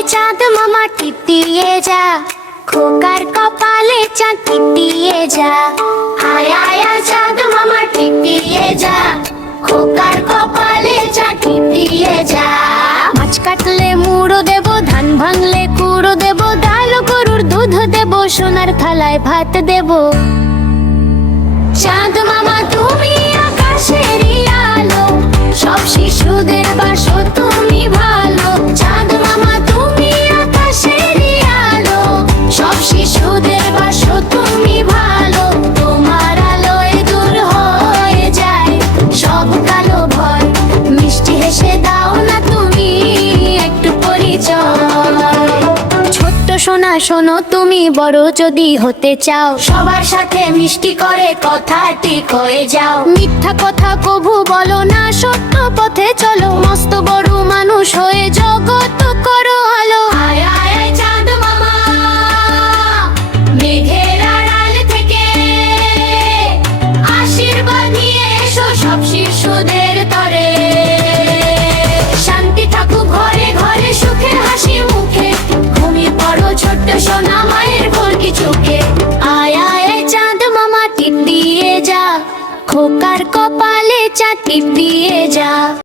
আয় চাঁদ মামা টিপ দিয়ে যা, খোকার কপালে চাঁদ টিপ দিয়ে যা। আয় আয় আয় চাঁদ মামা টিপ দিয়ে যা, খোকার কপালে চাঁদ টিপ দিয়ে যা। মাছ কাটলে মুড়ো দেব, ধান ভাঙলে কুড়ো দেব, ডাল গরুর দুধ দেব, সোনার থালায় ভাত দেব। চাঁদ মামা তুমি আকাশেরই আলো, সব শিশুদের বাসো তুমি ভালো। চাঁদ মামা তুমি আকাশেরই আলো, সব শিশুদের বাসো তুমি ভালো। তোমার আলোয় দূর হয়ে যায় সব কালো ভয়, মিষ্টি হেসে দাও না তুমি একটু পরিচয়। ছোট্ট সোনা শোনো তুমি বড় যদি হতে চাও, সবার সাথে মিষ্টি করে কথা ঠিক হয়ে যাও। মিথ্যা কথা কভু বলো না, সত্য পথে চলো, মস্ত বড় মানুষ হয়ে জগৎ করো আলো। আয় আয় আয় চাঁদ মামা মেঘের আড়াল থেকে, আশীর্বাদ নিয়ে এসো সব শিশুদের তরে। শান্তি থাকুক ঘরে ঘরে, সুখের হাসি মুখে, ঘুমিয়ে পড়ো ছোট্ট সোনা মায়ের ভোরকি চোখে। আয় আয় আয় চাঁদ মামা টিপ দিয়ে যা, খোকার কপালে চাঁদ টিপ দিয়ে যা।